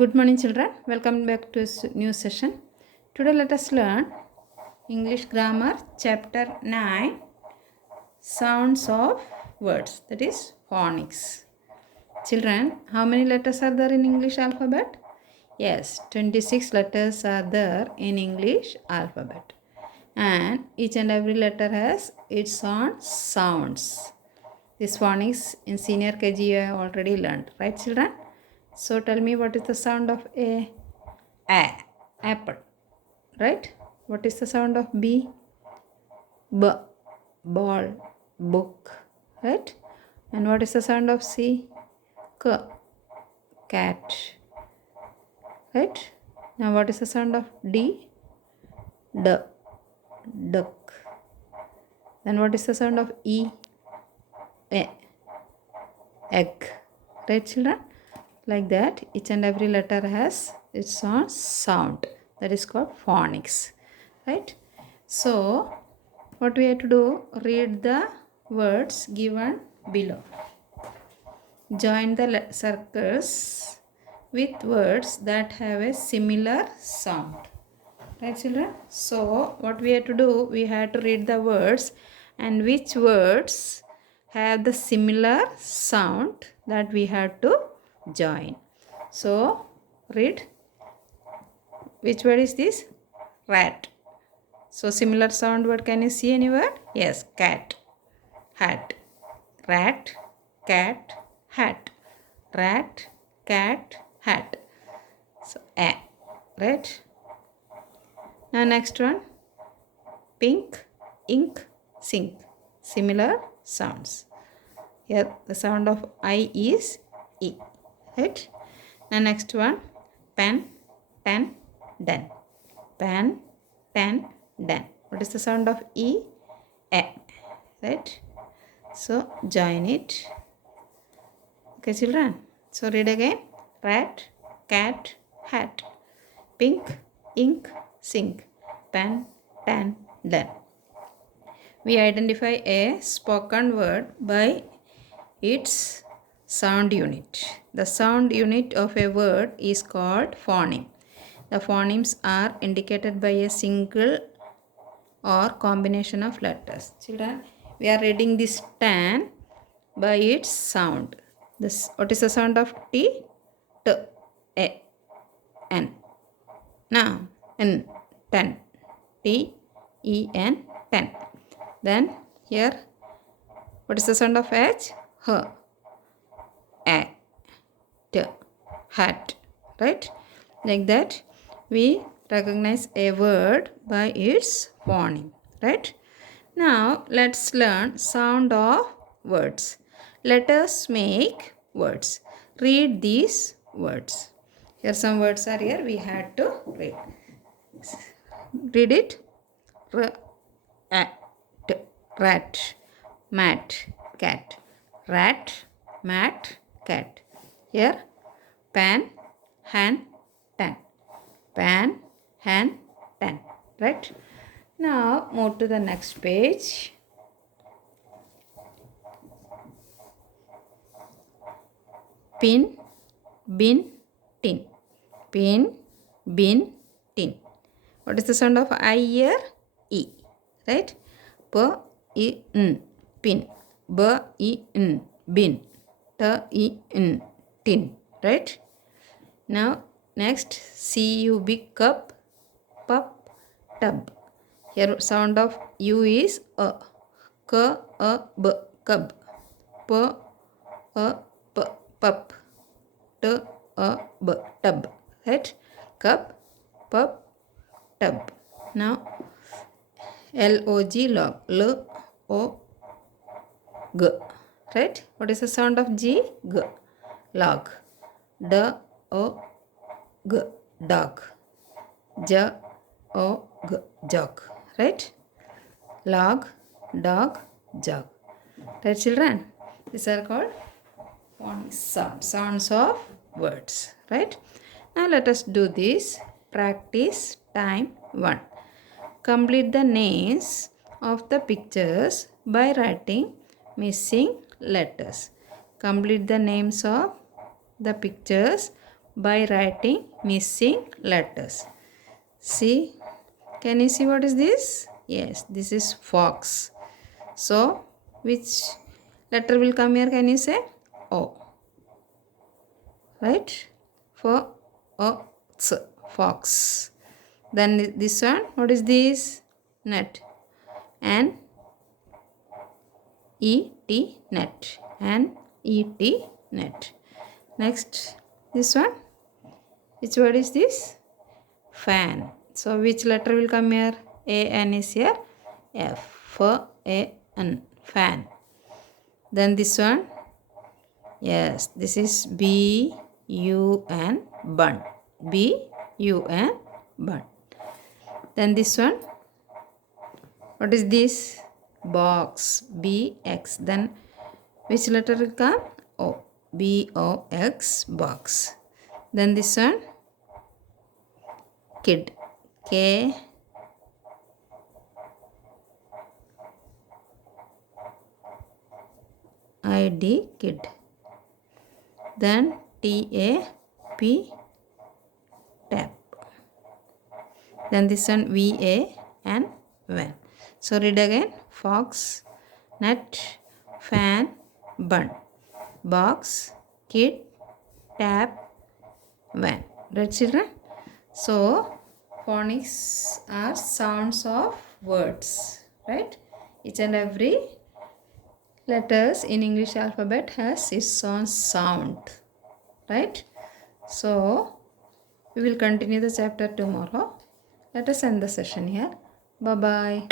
Good morning, children. Welcome back to a new session. Today, let us learn English Grammar, Chapter 9 Sounds of Words, that is, phonics. Children, how many letters are there in English alphabet? Yes, 26 letters are there in English alphabet. And each and every letter has its own sounds. This phonics in Senior KG you have already learned, right, children? So tell me, what is the sound of A? A. Apple. Right? What is the sound of B? B. Ball. Book. Right? And what is the sound of C? K. Cat. Right? Now what is the sound of D? D. Duck. Then what is the sound of E? E. Egg. Right, children? Like that, each and every letter has its own sound. That is called phonics. Right? So, what we have to do? Read the words given below. Join the circles with words that have a similar sound. Right, children? So, what we have to do? We have to read the words and which words have the similar sound that we have to join. So, read. Which word is this? Rat. So, similar sound word, can you see any word? Yes, cat, hat, rat, cat, hat, rat, cat, hat. So, a, right? Now, next one, pink, ink, sink. Similar sounds. Here, the sound of I is E, right? Now, next one, pen, ten, den. Pen, ten, den. What is the sound of E? A, right? So, join it. Okay, children. So, read again. Rat, cat, hat. Pink, ink, sink. Pen, ten, den. We identify a spoken word by its sound unit. The sound unit of a word is called phoneme. The phonemes are indicated by a single or combination of letters. Children, we are reading this 10 by its sound. This, what is the sound of T? T, A, N. Now, N, 10. T, E, N, 10. Then, here, what is the sound of H? H, A, T, hat. Right? Like that, we recognize a word by its phoneme. Right? Now, let's learn sound of words. Let us make words. Read these words. Here some words are here. We had to read. Read it. Rat, mat, cat. Rat, mat, cat. Here, pan, hand, ten. Pan, hand, ten. Right? Now, move to the next page. Pin, bin, tin. Pin, bin, tin. What is the sound of I here? E. Right? P, I, N. Pin. B, I, N. Bin. T, I, N. Tin. Right? Now, next, C, U, big cup, pup, tub. Here, sound of U is A. K, A, B, cub. P, A, P, pup. T, A, B, tub. Right? Cup, pup, tub. Now, L-O-G, log. L-O-G. Right? What is the sound of G? G. Log. D-O-G. Dog. J-O-G. Jog. Right? Log, dog, jog. Right, children? These are called sounds of words. Right? Now, let us do this. Practice time 1. Complete the names of the pictures by writing missing letters. Complete the names of the pictures by writing missing letters. See, can you see what is this? Yes, this is fox. So, which letter will come here? Can you say? O. Right? For ox, fox. Then this one, what is this? Net. And E-T, net. And E-T, net. Next, this one. Which word is this? Fan. So, which letter will come here? A-N is here. F-A-N. Fan. Then this one. Yes, this is B-U-N. Bun. B-U-N. Bun. Then this one. What is this? Box. B-X. Then which letter will come? O. B-O-X. Box. Then this one. Kid. K. I-D. Kid. Then T-A-P. Tap. Then this one V-A and van. So read again. Fox, net, fan, bun, box, kid, tap, van. Right, children? So phonics are sounds of words. Right? Each and every letters in English alphabet has its own sound. Right? So we will continue the chapter tomorrow. Let us end the session here. Bye bye.